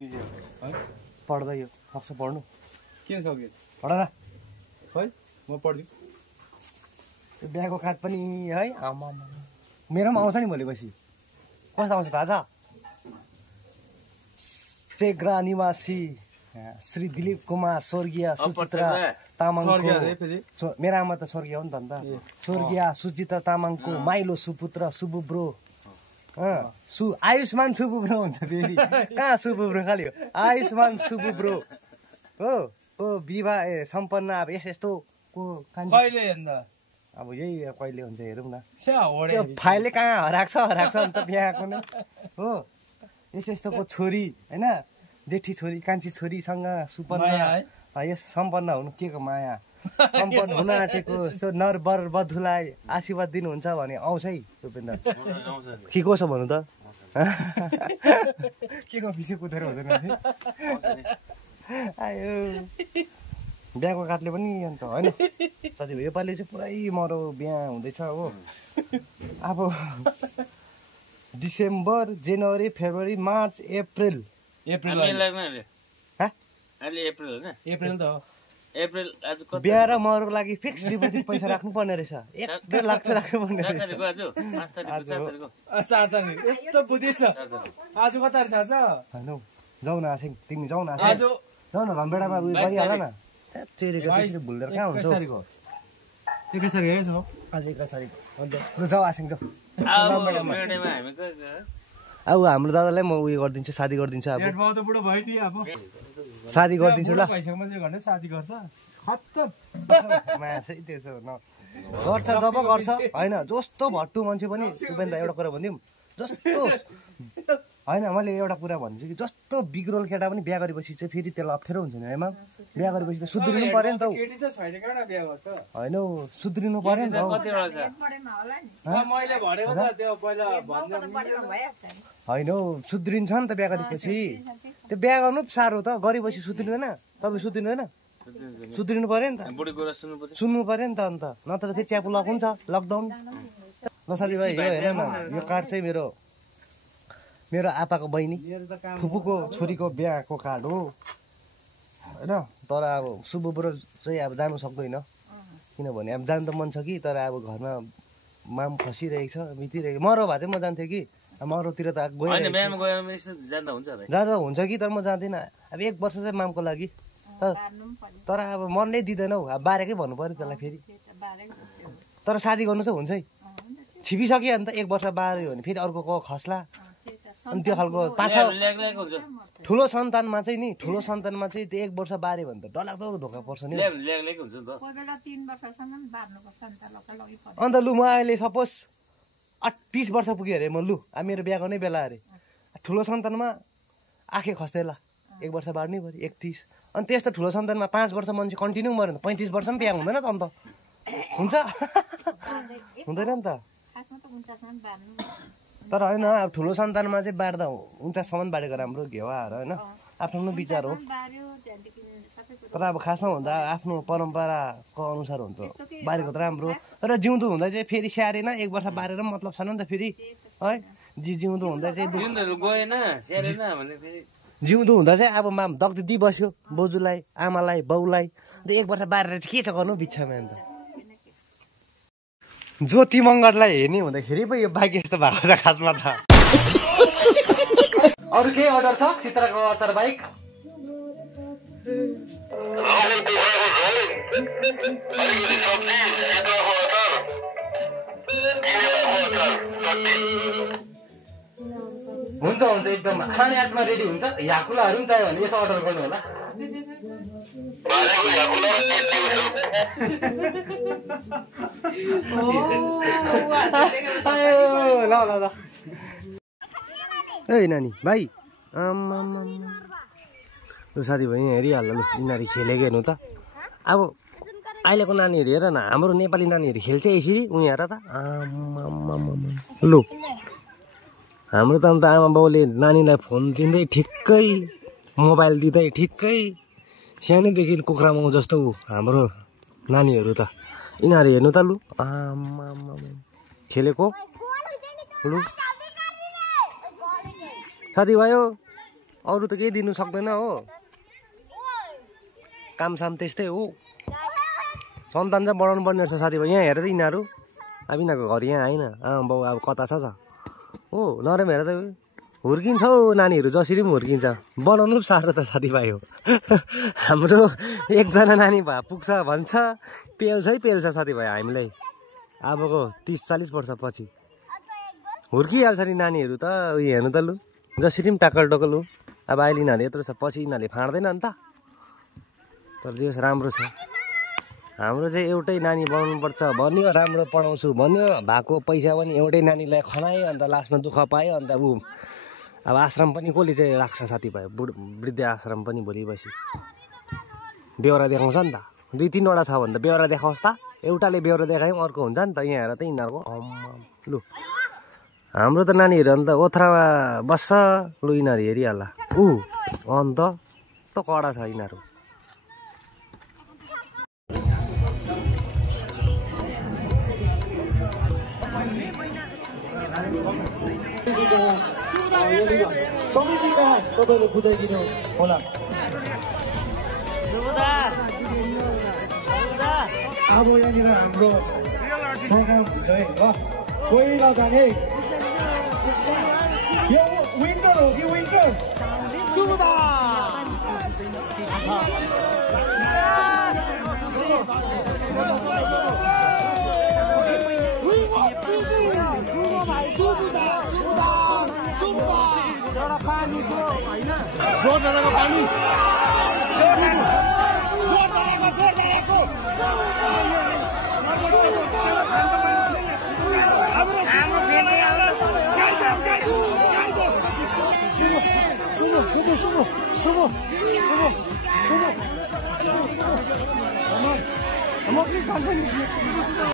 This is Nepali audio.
पढ्दै यो सक्छ पढ्नु किन सक्यो पढ न खै म पढ्दिन त्यो बिहाको कार्ड पनि है मेरो पनि आउँछ नि भोलिपछि कस्तो आउँछ थाहा छ चेग्रा निवासी श्री दिलीप कुमार स्वर्गीय सुचित्रा तामाङको मेरो आमा त स्वर्गीय हो नि त स्वर्गीय सुचित्रा तामाङको माइलो सुपुत्र सुबुब्रो आयुष्मान सुबुब्रो हुन्छ फेरि कहाँ सुबुब्रो खालि हो आयुष्मान सुबुब्रो हो विवाह सम्पन्न अब यस्तो को कहिले अब यही कहिले हुन्छ हेरौँ न त्यो फाइलले कहाँ हराएको छ अन्त बिहाको नै हो यस्तोको छोरी होइन जेठी छोरी कान्छी छोरीसँग सुपन्न यस सम्पन्न हुनु के को माया सम्पन्न हुन आँटेको यस्तो नर वर वधुलाई आशीर्वाद दिनुहुन्छ भने आउँछ है रुपेन्द्र के को छ भन्नु त के को पछि कुदेर हुँदैन आयो बिहाको काटले पनि अन्त होइन साथीभाइ योपालि चाहिँ पुरै मरो बिहा हुँदैछ हो अब डिसेम्बर जनवरी फेब्रुअरी मार्च अप्रिल बिहा र मरको लागि फिक्स डिपोजिट पैसा राख्नु पर्ने रहेछ 1.5 लाख चाहिँ राख्नु पर्ने रहेछ यस्तो बुद्धि छ आज कता थाहा छ होइन जाऊ न आसिङ तिमी जाऊ न जाऊ न घनबेडामा उयो गरिहाल न भुलेर कहाँ हुन्छ 21 तारिक आज 21 तारिक ल जाऊ आसिङ जाऊ अब हाम्रो दादालाई म उयो गरिदिन्छु शादी गरिदिन्छु अब शादी गरिदिन्छु ल गर्छ जब गर्छ होइन जस्तो भट्टु मान्छे पनि सुपेन्द्र एउटा कुरा भनिदिउँ जस्तो होइन मैले एउटा कुरा भन्छु कि जस्तो बिग्रोल केटा पनि बिहा गरेपछि चाहिँ फेरि त्यसलाई अप्ठ्यारो हुन्छ नि है बिहा गरेपछि त सुध्रिनु पर्यो नि त होइन सुध्रिनु पर्यो नि त होइन हौ सुध्रिन्छ नि त बिहा गरेपछि त्यो बिहा गर्नु पो साह्रो त गरेपछि सुध्रिँदैन तपाईँ सुध्रिँदैन सुध्रिनु पर्यो नि त सुन्नु पर्यो नि त अन्त नत्र फेरि च्यापु लक हुन्छ लकडाउन ल साथीभाइ यो हेर न यो कार्ड चाहिँ मेरो आपाको बहिनी फुपूको छोरीको बिहाको कार्ड हो होइन तर अब सुबुब्रो चाहिँ अब जानु सक्दैन किनभने अब जानु त मन छ कि तर अब घरमा माम खसिरहेको छ बितिरहेको मरो भए चाहिँ म जान्थेँ कि मरोतिर त जाँदा हुन्छ कि तर म जाँदिनँ अब 1 वर्ष चाहिँ मामको लागि तर अब मनले दिँदैन हौ अब बारेकै भन्नु पऱ्यो त्यसलाई फेरि तर शादी गर्नु चाहिँ हुन्छ है छिपिसक्यो अन्त 1 वर्ष बार्यो भने फेरि अर्को खस्ला अनि त्यो खालको ठुलो सन्तानमा चाहिँ नि त्यो 1 वर्ष बार्यो भने त डरलाग्दो धोका पर्छ नि अन्त लु म अहिले सपोज 30 वर्ष पुग्यो अरे म लु अब मेरो बिहा गर्नै बेला अरे ठुलो सन्तानमा आँखे खस्दै ल 1 वर्ष बार्नै पऱ्यो 31 अनि त्यस्तो ठुलो सन्तानमा 5 वर्ष मान्छे कन्टिन्यू मऱ्यो भने 35 वर्ष पनि बिहा हुँदैन त अन्त हुन्छ हुँदैन नि त तर होइन अब ठुलो सन्तानमा चाहिँ बार्दा 49सम्म बारेको राम्रो घेवाहरू होइन आफ्नो विचार हो तर अब खासमा भन्दा आफ्नो परम्पराको अनुसार हुन्छ बारेको त राम्रो तर जिउँदो हुँदा चाहिँ फेरि स्याहारेन 1 वर्ष बारेर मतलब छैन नि त फेरि है जिउँदो हुँदा चाहिँ जिउँदो हुँदा चाहिँ अब माम दग्दी दिइबस्यो बोजूलाई आमालाई बाउलाई अन्त 1 वर्ष बारेर चाहिँ के छ गर्नु बिच्छामा अन्त ज्योति मङ्गरलाई हेर्ने हुँदाखेरि पो यो बाइक यस्तो भएको छ खासमा त अरू केही अर्डर छ चित्राको अचार बाइक हुन्छ हुन्छ एकदम 8:30 मा रेडी हुन्छ याकुलाहरू पनि चाहियो भने यसो अर्डर गर्नु होला ल ए नानी भाइ लु साथीभाइ हेरिहाल्नु लु यिनीहरू खेलेको हेर्नु त अब अहिलेको नानीहरू हेर न हाम्रो नेपाली नानीहरू खेल्छ यसरी उनीहरू त लु हाम्रो त अन्त आमा बाउले नानीलाई फोन दिँदै ठिक्कै मोबाइल दिँदै ठिक्कै सानैदेखि कुखुरा माउ जस्तो हाम्रो नानीहरू त यिनीहरू हेर्नु त लु खेलेको लु साथीभाइ अरू त केही दिनु सक्दैन हो, कामसाम त्यस्तै हो। सन्तान चाहिँ बढाउनु पर्ने रहेछ साथीभाइ। यहाँ हेर त यिनीहरू, अब यिनीहरूको घर यहाँ आइन, आमा बाउ अब कता छ हो। नरेम हेर त हुर्किन्छ हौ नानीहरू, जसरी पनि हुर्किन्छ। बनाउनु पनि साह्रो त साथीभाइ हो। हाम्रो एकजना नानी भए पुग्छ भन्छ, पेल्छै पेल्छ साथीभाइ हामीलाई। अबको 30-40 वर्ष पछि हुर्किहाल्छ नि नानीहरू त। उयो हेर्नु त लु, जसरी पनि टाकल टकल हो। अब अहिले यिनीहरू यत्रो छ, पछि यिनीहरूले फाँड्दैन नि त। तर जे होस् राम्रो छ। हाम्रो चाहिँ एउटै नानी बनाउनुपर्छ भन्यो, राम्रो पढाउँछु भन्यो, भएको पैसा पनि एउटै नानीलाई खनायो, अन्त लास्टमा दुःख पायो। अन्त अब आश्रम पनि कसले चाहिँ राख्छ साथीभाइ, वृद्ध आश्रम पनि भोलि बसी बेहोरा देखाउँछ नि त। 2-3 वटा छ भने त बेहोरा देखाओस् त। एउटाले बेहोरा देखायो अर्को हुन्छ नि त। यहाँ हेर त यिनीहरूको लु, हाम्रो त नानीहरू अन्त ओथ्रामा बस्छ, लु यिनीहरू हेरिहाल्ला। अन्त त कडा छ यिनीहरू। समितिका तपाईँले बुझाइदिनु होला। अब यहाँनिर हाम्रो प्रोग्राम हुन्छ है ल। कोही नजाने यो विन्टर हो कि विन्टर सुरुदा पानीको होइन जोरदारको पानी सुनो